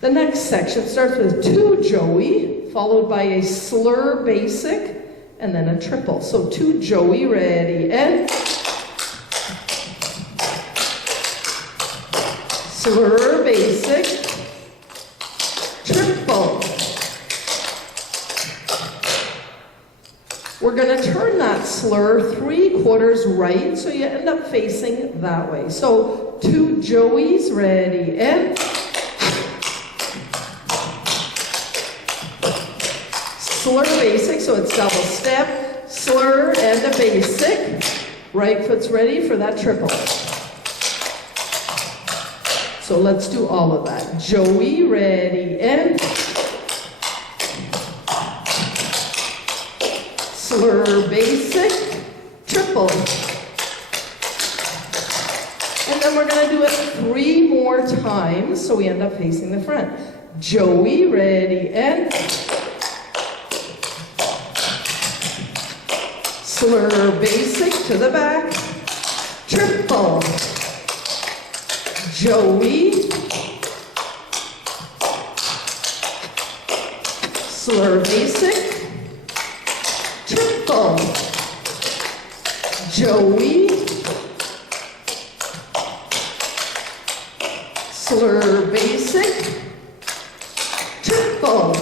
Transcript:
The next section starts with 2 Joey, followed by a slur basic, and then a triple. So 2 Joey, ready, and slur basic, triple. We're going to turn that slur 3/4 right, so you end up facing that way. So 2 Joeys, ready, and slur basic, so it's double step, slur, and a basic. Right foot's ready for that triple. So let's do all of that. Joey, ready, and slur basic, triple. And then we're going to do it 3 more times, so we end up facing the front. Joey, ready, and slur basic to the back, triple. Joey, slur basic, triple. Joey, slur basic, triple.